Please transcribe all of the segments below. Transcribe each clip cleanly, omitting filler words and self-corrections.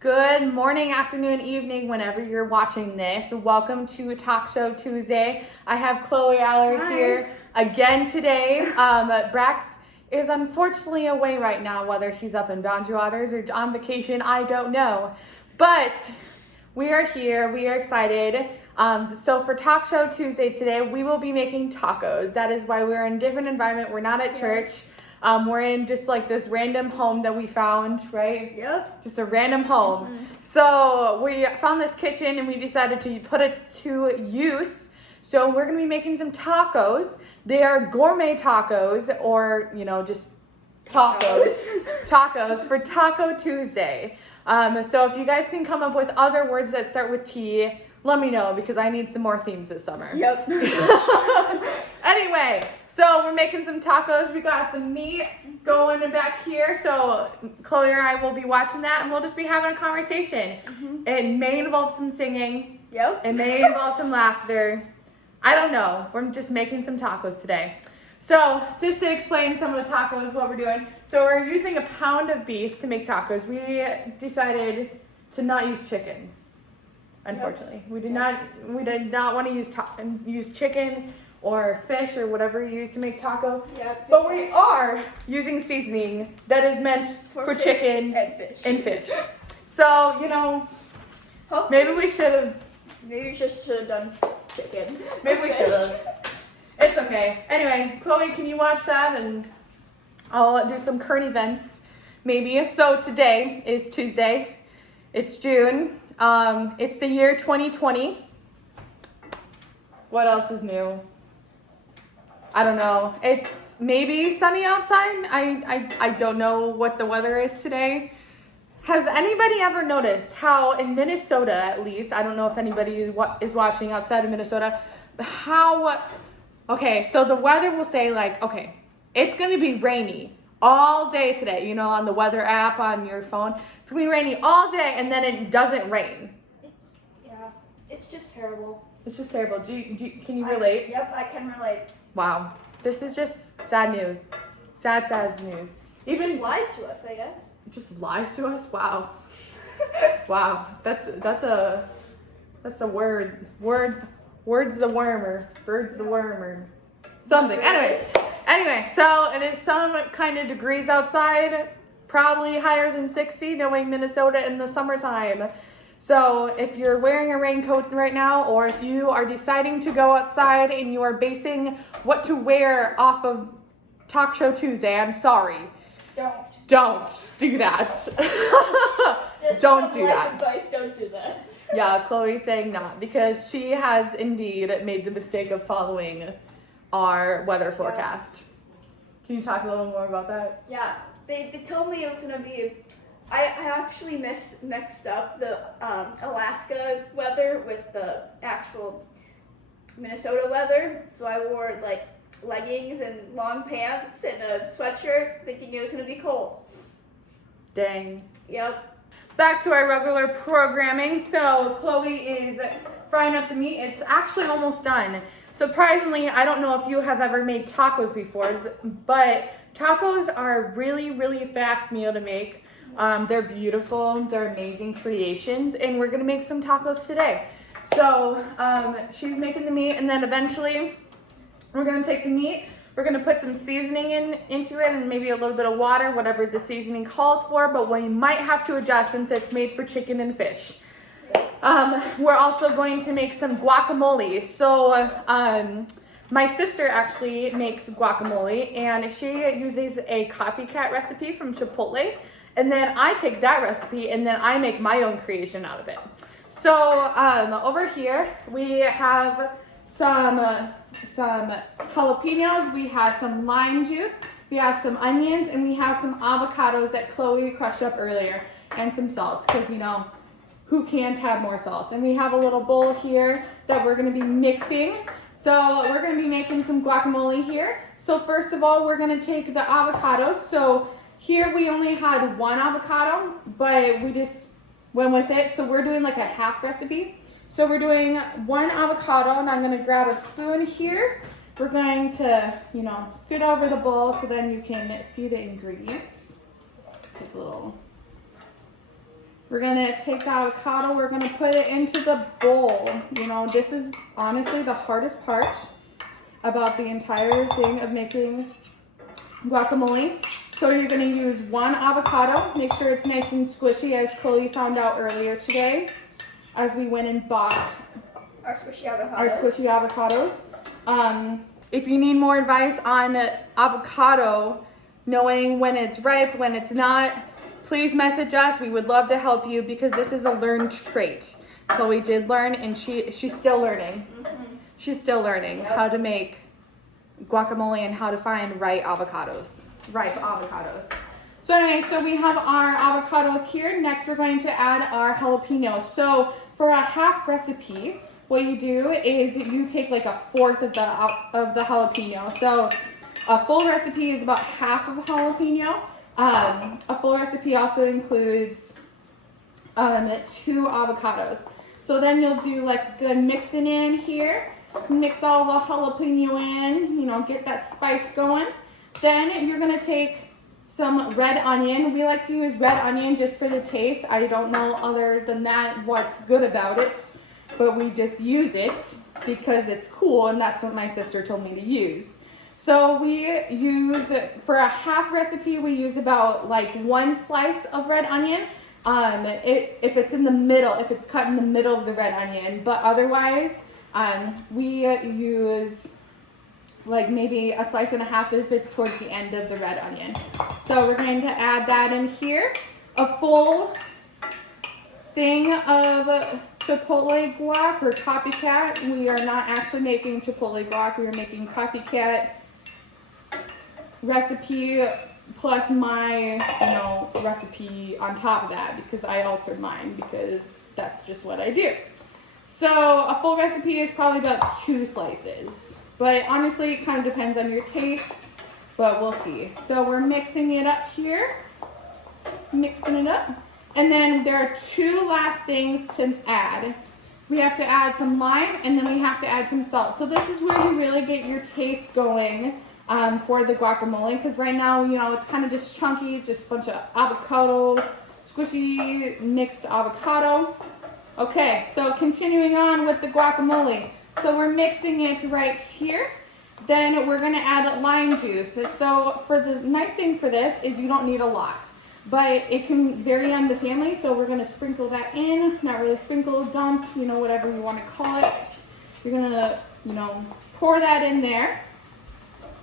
Good morning, afternoon, evening, whenever you're watching this. Welcome to Talk Show Tuesday. I have Chloe Aller here again today. Brax is unfortunately away right now, whether he's up in Boundary Waters or on vacation, I don't know. But we are here, we are excited. So for Talk Show Tuesday today, we will be making tacos. That is why we're in a different environment. We're not at church. We're in just like this random home that we found, right? Yep. Just a random home. Mm-hmm. So we found this kitchen and we decided to put it to use. So we're gonna be making some tacos. They are gourmet tacos, or just tacos. Tacos for Taco Tuesday. So if you guys can come up with other words that start with T, let me know, because I need some more themes this summer. Yep. Anyway, so we're making some tacos. We got the meat going back here. So Chloe and I will be watching that, and we'll just be having a conversation. Mm-hmm. It may involve some singing. Yep. It may involve some laughter. I don't know. We're just making some tacos today. So just to explain some of the tacos, what we're doing. So we're using a pound of beef to make tacos. We decided to not use chickens. Unfortunately, we did not want to use chicken or fish or whatever you use to make taco. Yep. But we are using seasoning that is meant for chicken and fish. So, maybe we should have. Maybe we just should have done chicken. Maybe we should have. It's okay. Anyway, Chloe, can you watch that, and I'll do some current events maybe. So today is Tuesday. It's June. It's the year 2020. What else is new? I don't know. It's maybe sunny outside. I don't know what the weather is today. Has anybody ever noticed how in Minnesota, at least, I don't know if anybody is watching outside of Minnesota, okay, so the weather will say okay, it's going to be rainy all day today, on the weather app on your phone. It's going to be rainy all day, and then it doesn't rain. It's just terrible. It's just terrible. Can you relate? Yep, I can relate. Wow. This is just sad news. Sad news. It just lies to us, I guess. It just lies to us? Wow. Wow. That's a word. Word's the worm, or bird's the worm, or something. Anyway, so it is some kind of degrees outside, probably higher than 60, knowing Minnesota in the summertime. So if you're wearing a raincoat right now, or if you are deciding to go outside and you are basing what to wear off of Talk Show Tuesday, I'm sorry. Don't do that. Don't do that. Advice, don't do that. Yeah, Chloe's saying not, because she has indeed made the mistake of following our weather forecast. Can you talk a little more about that? Yeah, they told me it was gonna be. I actually mixed up the Alaska weather with the actual Minnesota weather, so I wore leggings and long pants and a sweatshirt, thinking it was gonna be cold. Dang. Yep. Back to our regular programming. So Chloe is frying up the meat. It's actually almost done. Surprisingly, I don't know if you have ever made tacos before, but tacos are a really, really fast meal to make. They're beautiful, they're amazing creations, and we're gonna make some tacos today. So she's making the meat, and then eventually we're gonna take the meat, we're gonna put some seasoning into it, and maybe a little bit of water, whatever the seasoning calls for, but we might have to adjust since it's made for chicken and fish. We're also going to make some guacamole. So my sister actually makes guacamole, and she uses a copycat recipe from Chipotle. And then I take that recipe and then I make my own creation out of it. So over here we have some jalapenos, we have some lime juice, we have some onions, and we have some avocados that Chloe crushed up earlier, and some salt, because who can't have more salt? And we have a little bowl here that we're going to be mixing. So we're going to be making some guacamole here. So first of all, we're going to take the avocados. So here we only had one avocado, but we just went with it. So we're doing a half recipe. So we're doing one avocado, and I'm going to grab a spoon here. We're going to, scoot over the bowl so then you can see the ingredients. Take a little We're gonna take the avocado, we're gonna put it into the bowl. You know, this is honestly the hardest part about the entire thing of making guacamole. So you're gonna use one avocado. Make sure it's nice and squishy, as Chloe found out earlier today, as we went and bought Our squishy avocados. If you need more advice on avocado, knowing when it's ripe, when it's not, please message us. We would love to help you because this is a learned trait. Chloe did learn, and she's still learning. She's still learning how to make guacamole and how to find ripe avocados. So anyway, so we have our avocados here. Next, we're going to add our jalapenos. So for a half recipe, what you do is you take like a fourth of the jalapeno. So a full recipe is about half of a jalapeno. A full recipe also includes 2 avocados. So then you'll do like the mixing in here. Mix all the jalapeno in, you know, get that spice going. Then you're gonna take some red onion. We like to use red onion just for the taste. I don't know other than that what's good about it, but we just use it because it's cool, and that's what my sister told me to use. So we use, for a half recipe, we use about like 1 slice of red onion. If it's in the middle, if it's cut in the middle of the red onion, but otherwise, we use like maybe 1.5 slices if it's towards the end of the red onion. So we're going to add that in here. A full thing of chipotle guac or copycat. We are not actually making chipotle guac. We are making copycat recipe plus my, recipe on top of that, because I altered mine because that's just what I do. So a full recipe is probably about 2 slices. But honestly, it kind of depends on your taste, but we'll see. So we're mixing it up here. Mixing it up. And then there are 2 last things to add. We have to add some lime, and then we have to add some salt. So this is where you really get your taste going for the guacamole, because right now, it's kind of just chunky, just a bunch of avocado, squishy mixed avocado. Okay, so continuing on with the guacamole. So we're mixing it right here. Then we're gonna add lime juice. So for the nice thing for this is you don't need a lot, but it can vary on the family. So we're gonna sprinkle that in, not really sprinkle, dump, whatever you wanna call it. You're gonna, pour that in there.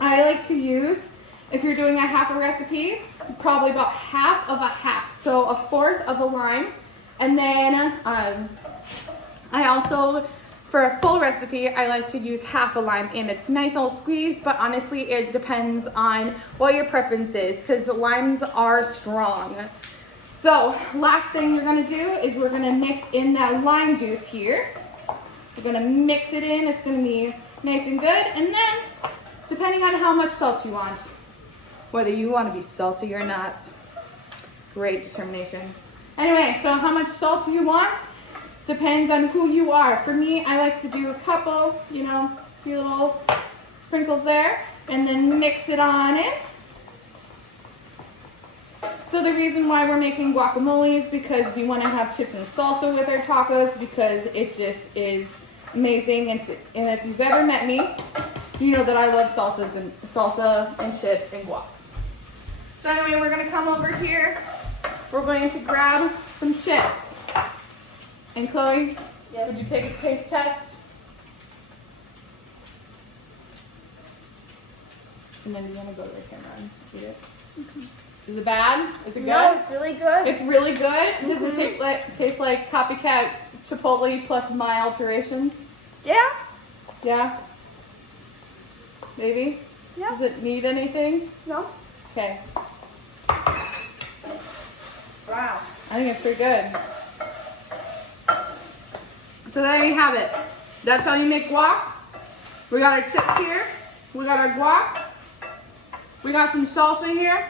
I like to use, if you're doing a half a recipe, probably about half of a half. So a fourth of a lime. And then I also, for a full recipe, I like to use half a lime, and it's nice all squeezed, but honestly it depends on what your preference is, because the limes are strong. So last thing you're gonna do is we're gonna mix in that lime juice here. We're gonna mix it in, it's gonna be nice and good, and then depending on how much salt you want, whether you want to be salty or not, great determination. Anyway, so how much salt you want depends on who you are. For me, I like to do a couple, a few little sprinkles there, and then mix it on in. So the reason why we're making guacamole is because we want to have chips and salsa with our tacos, because it just is amazing. And if you've ever met me, you know that I love salsa and chips and guac. So anyway, we're gonna come over here. We're going to grab some chips. And Chloe, yes. Would you take a taste test? And then you want to go to the camera and eat it. Is it bad? Is it good? No, it's really good. It's really good? Does it taste like copycat chipotle plus my alterations? Yeah. Yeah? Maybe? Yeah. Does it need anything? No. Okay. Wow. I think it's pretty good. So there you have it. That's how you make guac. We got our chips here. We got our guac. We got some salsa here.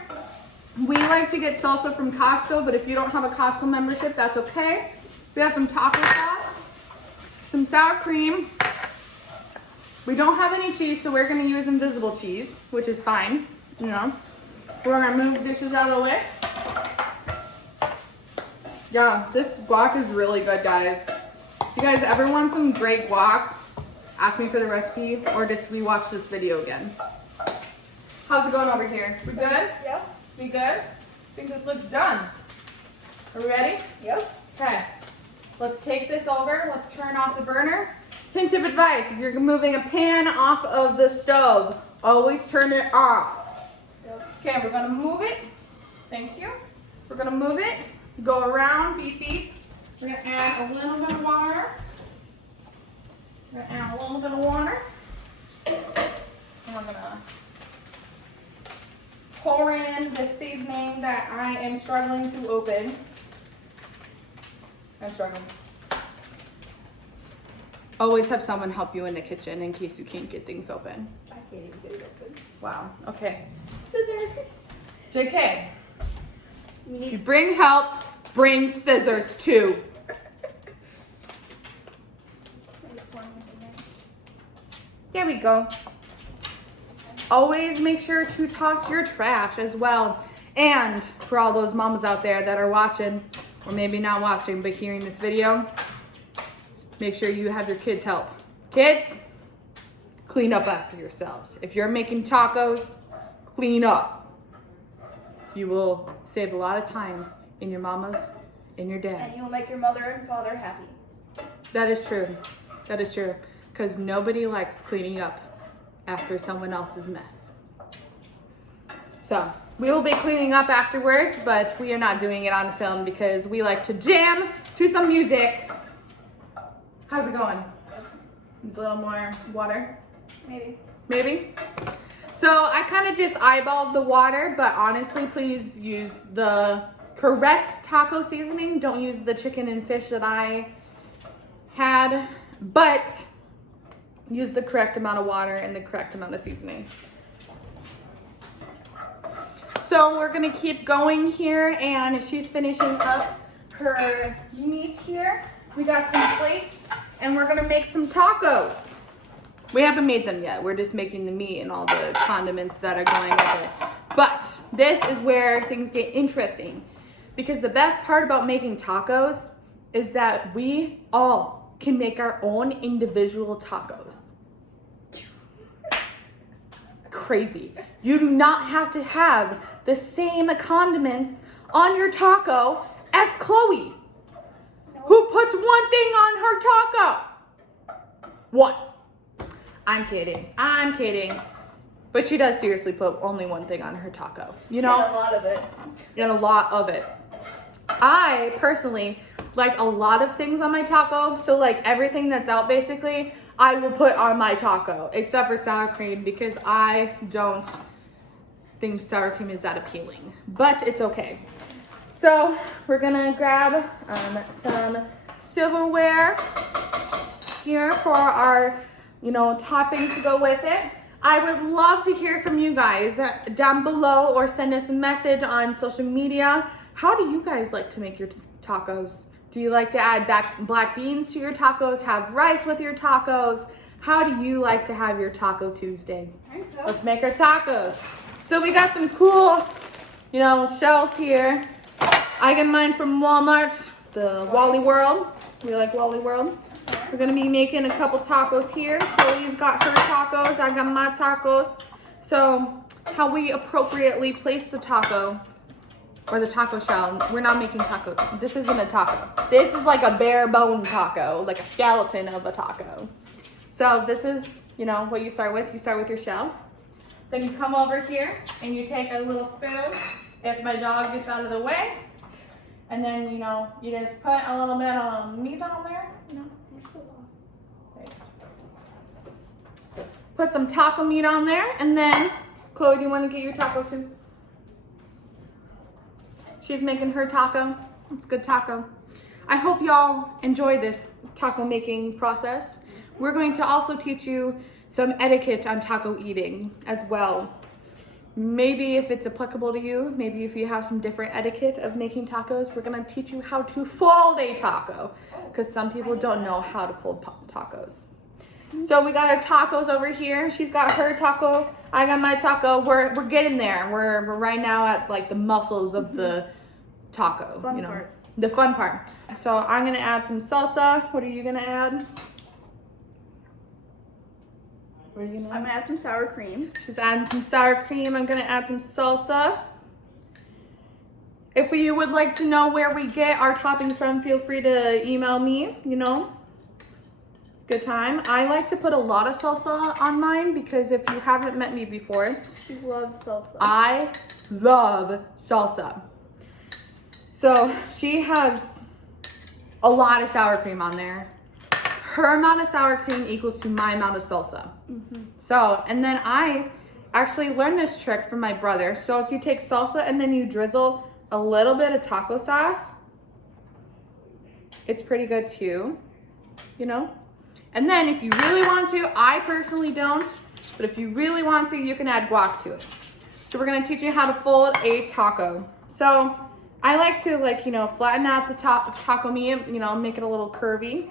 We like to get salsa from Costco, but if you don't have a Costco membership, that's okay. We have some taco sauce, some sour cream. We don't have any cheese, so we're gonna use invisible cheese, which is fine, We're gonna move dishes out of the way. Yeah, this guac is really good, guys. If you guys ever want some great guac, ask me for the recipe or just rewatch this video again. How's it going over here? We good? Yep. We good? I think this looks done. Are we ready? Yep. Okay. Let's take this over. Let's turn off the burner. Hint of advice, if you're moving a pan off of the stove, always turn it off. Yep. Okay, we're gonna move it. Thank you. We're gonna move it, go around, beep beep. We're gonna add a little bit of water. We're gonna add a little bit of water. And we're gonna pour in the seasoning that I am struggling to open. I'm struggling. Always have someone help you in the kitchen in case you can't get things open. I can't even get it open. Wow, okay. Scissors. JK, We if you need. bring help, bring scissors too. There we go. Always make sure to toss your trash as well. And for all those moms out there that are watching, or maybe not watching, but hearing this video, make sure you have your kids help. Kids, clean up after yourselves. If you're making tacos, clean up. You will save a lot of time in your mamas and your dads. And you'll make your mother and father happy. That is true. That is true. Because nobody likes cleaning up after someone else's mess. So, we will be cleaning up afterwards, but we are not doing it on film because we like to jam to some music. How's it going? Needs a little more water? Maybe. Maybe? So, I kind of just eyeballed the water, but honestly, please use the correct taco seasoning. Don't use the chicken and fish that I had, but use the correct amount of water and the correct amount of seasoning. So we're gonna keep going here, and she's finishing up her meat here. We got some plates, and we're gonna make some tacos. We haven't made them yet. We're just making the meat and all the condiments that are going with it. But this is where things get interesting, because the best part about making tacos is that we all can make our own individual tacos. Crazy. You do not have to have the same condiments on your taco as Chloe, who puts one thing on her taco. What? I'm kidding. I'm kidding. But she does seriously put only one thing on her taco. You know? And a lot of it. And a lot of it. I personally like a lot of things on my taco, so like everything that's out basically, I will put on my taco, except for sour cream, because I don't think sour cream is that appealing, but it's okay. So we're gonna grab some silverware here for our, toppings to go with it. I would love to hear from you guys down below, or send us a message on social media. How do you guys like to make your tacos? Do you like to add black beans to your tacos? Have rice with your tacos? How do you like to have your Taco Tuesday? Let's make our tacos. So we got some cool, shells here. I get mine from Walmart, the Wally World. We like Wally World. We're gonna be making a couple tacos here. Chloe's got her tacos, I got my tacos. So how we appropriately place the taco, or the taco shell. We're not making taco. This isn't a taco. This is like a bare bone taco, like a skeleton of a taco. So this is, what you start with. You start with your shell. Then you come over here and you take a little spoon, if my dog gets out of the way. And then, you just put a little bit of meat on there. Put some taco meat on there. And then, Chloe, do you want to get your taco too? She's making her taco. It's good taco. I hope y'all enjoy this taco making process. We're going to also teach you some etiquette on taco eating as well. Maybe if it's applicable to you, maybe if you have some different etiquette of making tacos, we're gonna teach you how to fold a taco, because some people don't know how to fold tacos. So we got our tacos over here. She's got her taco. I got my taco. We're getting there. We're right now at like the muscles of the taco. Fun part. the fun part. So I'm gonna add some salsa. What are you gonna add? What are you gonna add? I'm gonna add some sour cream. She's adding some sour cream. I'm gonna add some salsa. If you would like to know where we get our toppings from, feel free to email me, you know. It's a good time. I like to put a lot of salsa on mine because if you haven't met me before, She loves salsa. I love salsa. So she has a lot of sour cream on there. Her amount of sour cream equals to my amount of salsa. So, and then I actually learned this trick from my brother. So if you take salsa and then you drizzle a little bit of taco sauce, it's pretty good too, you know? And then if you really want to, I personally don't, but if you really want to, you can add guac to it. So we're gonna teach you how to fold a taco. So I like to flatten out the taco meat, make it a little curvy.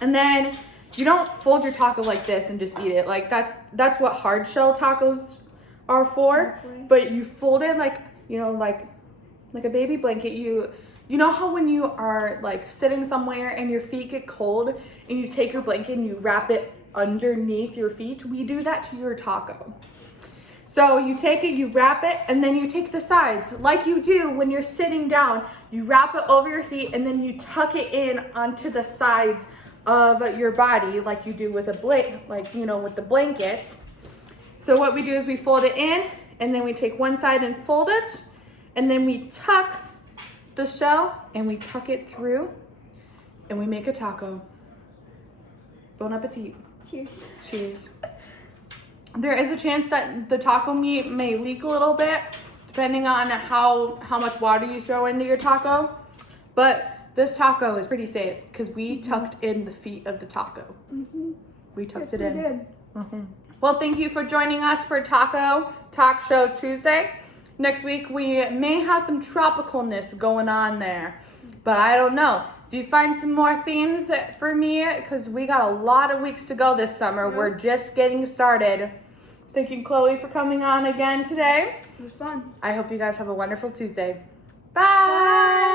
And then you don't fold your taco like this and just eat it. Like that's what hard shell tacos are for. Okay. But you fold it like a baby blanket. You know how when you are like sitting somewhere and your feet get cold and you take your blanket and you wrap it underneath your feet? We do that to your taco. So you take it, you wrap it, and then you take the sides like you do when you're sitting down. You wrap it over your feet and then you tuck it in onto the sides of your body like you do with a with the blanket. So what we do is we fold it in and then we take one side and fold it, and then we tuck the shell and we tuck it through and we make a taco. Bon appetit. Cheers. Cheers. There is a chance that the taco meat may leak a little bit depending on how much water you throw into your taco, but this taco is pretty safe because we tucked in the feet of the taco. We tucked it in. We did. Well, thank you for joining us for Taco Talk Show Tuesday. Next week we may have some tropicalness going on there, but I don't know. If you find some more themes for me, because we got a lot of weeks to go this summer. Yep. We're just getting started. Thank you, Chloe, for coming on again today. It was fun. I hope you guys have a wonderful Tuesday. Bye.